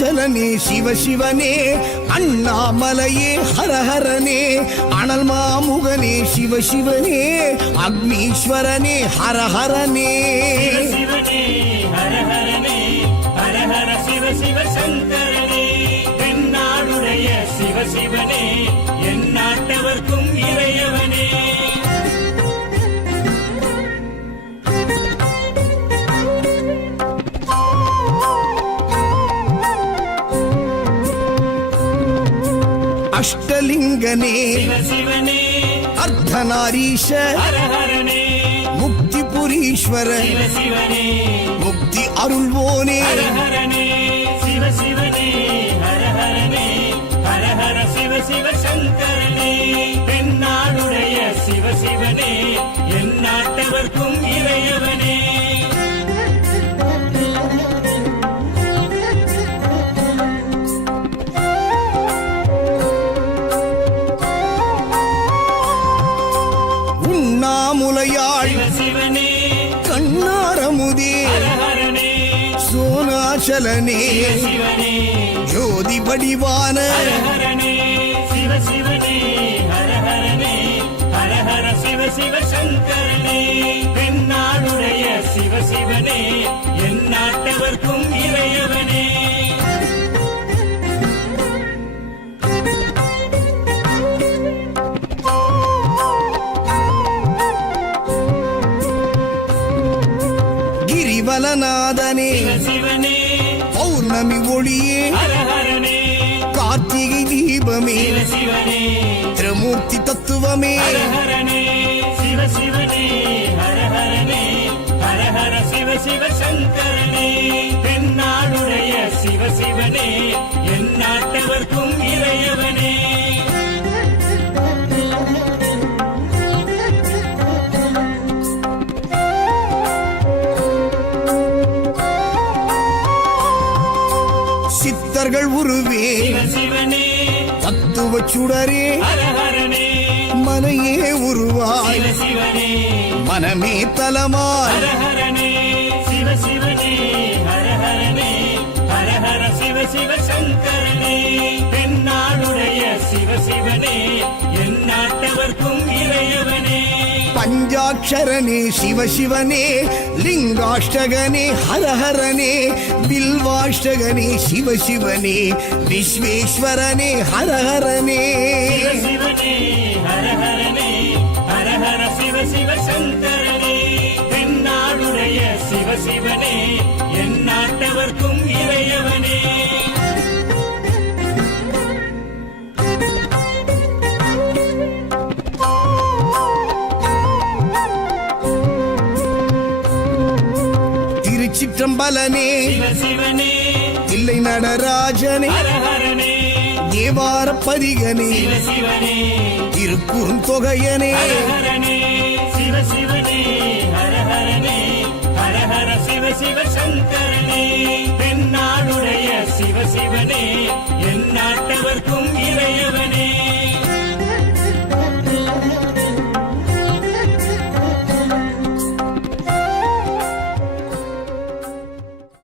அருணாச்சலனே சிவசிவனே அண்ணாமலையே ஹரஹரனே அனல் மாமுகனே சிவசிவனே அக்னீஸ்வரனே ஹரஹரனே சிவனே ஹரஹரனே ஹரஹர சிவ சிவ சங்கரனே தென்னாடுடைய சிவசிவனே என் நாட்டவர்க்கும் இறையவனே அஷ்டலிங்கனே சிவசிவனே அர்த்தநாரீஷ ஹரஹரனே முக்திபுரீஸ்வர சிவசிவனே முக்தி அருள்வோனே ஹரஹரனே சிவசிவனே ஹரஹரனே ஹரஹர சிவ சிவ சங்கரனே தென்னாடுடைய சிவசிவனே என் நாட்டவர்க்கும் இறையவனே உண்ணாமுலையாள் சிவசிவனே கண்ணாரமுதே ஹரஹரனே சோனாச்சலனே சிவசிவனே ஜோதி வடிவான ஹரஹரனே சிவசிவனே ஹரஹரனே ஹரஹர சிவ சிவ சங்கரனே தென்னாடுடைய சிவசிவனே என் நாட்டவர்க்கும் இறையவனே கிரிவலநாதனே சிவசிவனே பௌர்ணமி ஒளியே ஹரஹரனே கார்த்திகை தீபமே சிவசிவனே திரிமூர்த்தி தத்துவமே ஹரஹரனே சிவசிவனே ஹரஹரனே ஹரஹர சிவ சிவ சங்கரனே தென்னாடுடைய சிவசிவனே என் நாட்டவர்க்கும் இறையவனே சித்தர்கள் உருவே சிவசிவனே தத்துவ சுடரே ஹரஹரனே மனையே உருவாய் சிவசிவனே மனமே தலமாய் ஹரஹரனே சிவசிவனே ஹரஹரனே ஹரஹர சிவ சிவ சங்கரனே தென்னாடுடைய சிவசிவனே என் நாட்டவர்க்கும் இறையவனே பஞ்சாட்சரனே சிவசிவனே லிங்காஷ்டகனே ஹரஹரனே பில்வாஷ்டகனே சிவசிவனே விஸ்வேஸ்வரனே ஹரஹரனே சிவசிவனே ஹரஹரனே ஹரஹர சிவ சிவ சங்கரனே தென்னாடுடைய சிவசிவனே என் நாட்டவர்க்கும் இறையவனே திருச்சிற்றம்பலனே சிவசிவனே தில்லை நடராஜனே ஹரஹரனே தேவார பதிகனே சிவசிவனே திருக்குறுந்தொகையனே ஹரஹரனே சிவசிவனே ஹரஹரனே ஹரஹர சிவ சிவ சங்கரனே தென்னாடுடைய சிவசிவனே என் நாட்டவர்க்கும் இறையவனே